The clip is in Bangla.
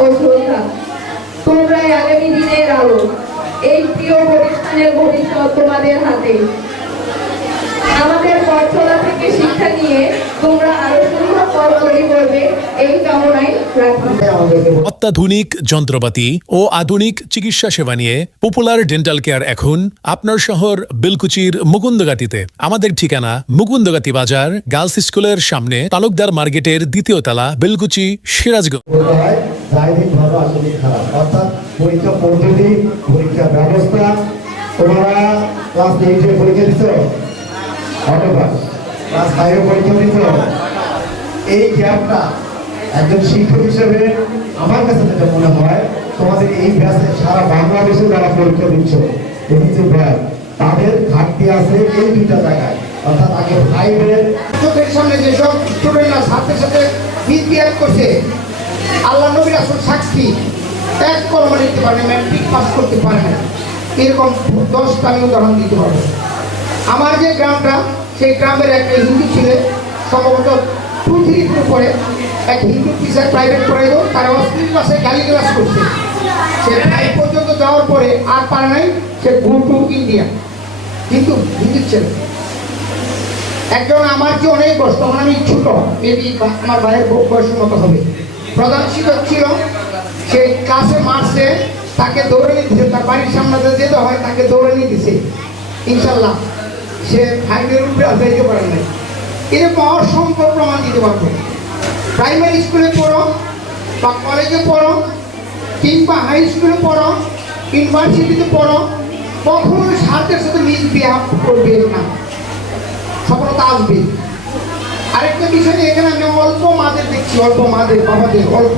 ও শ্রদ্ধা। তোমরাই আগামী দিনের আলো। এই প্রিয় প্রতিষ্ঠানের ভবিষ্যৎ তোমাদের হাতে। আমাদের পথ চলা থেকে শিক্ষা নিয়ে তোমরা আরো সুন্দর পথ তৈরি করবে, এই কামনাই রাখি। অত্যাধুনিক যন্ত্রপাতি ও আধুনিক চিকিৎসা সেবা নিয়ে পপুলার ডেন্টাল কেয়ার এখন আপনার শহর বেলকুচির মুকুন্দগাতিতে। আমাদের ঠিকানা মুকুন্দগাতি বাজার, গার্লস স্কুলের সামনে, তালুকদার মার্কেটের দ্বিতীয় তলা, বেলকুচি, সিরাজগঞ্জ। পরীক্ষা পদ্ধতি, পরীক্ষা ব্যবস্থা, তোমরা ক্লাস 8 এ পরীক্ষা দিচ্ছ, ক্লাস 5 এ পরীক্ষা দিচ্ছ। এই গ্যাপটা একজন শিক্ষক হিসেবে আমার কাছে যেটা মনে হয়, তোমাদের এই ব্যাচে সারা বাংলাদেশে যারা পরীক্ষা দিচ্ছ, এই যে ব্যাচ, তাদের ঘাটতি আছে এই দুইটা জায়গায়। অর্থাৎ আগে 5 এর চোখের সামনে যেসব স্টুডেন্টরা ছাত্রের সাথে মিসবিহেভ করছে, আল্লাহ নবী রাসূল সাক্ষী, এক কলমে লিখতে পারে না, ম্যাট্রিক পাস করতে পারে না। এরকম 10টা আমি উদাহরণ দিতে পারবো। আমার যে গ্রামটা, সেই গ্রামের একটা হিন্দু ছেলে, সম্ভবত 2-3 পরে এক হিন্দু টিচার প্রাইভেট পড়াইল, তার অশ্লীল ভাষায় গালিগালাজ করছে। সে 5 পর্যন্ত যাওয়ার পরে আর পারে নাই, সে গো টু ইন্ডিয়া। কিন্তু হিন্দু ছেলে একজন আমার যে অনেক বয়স, তখন আমি ছোট, মেবি আমার ভাইয়ের বয়সের মতো হবে, প্রধান শিক্ষক ছিল। সে ক্লাসে মারছে, তাকে দৌড়ে নিয়ে দিছে, তার বাড়ির সামনে যেতে হয়, তাকে দৌড়ে নিয়ে দিছে। ইনশাল্লাহ সে 5 উপরে যাইতে পারে নাই। এরকম অসংখ্য প্রমাণ দিতে পারবো। প্রাইমারি স্কুলে পড়ো বা কলেজে পড়ো কিংবা হাই স্কুলে পড়ো, ইউনিভার্সিটিতে পড়ো, কখনো ছাত্রের সাথে মিসবিহেভ করবে না, সফলতা আসবে। আরেকটা বিষয়, এখানে আমি অল্প মাদের দেখছি, অল্প মাদের বাবাদের অল্প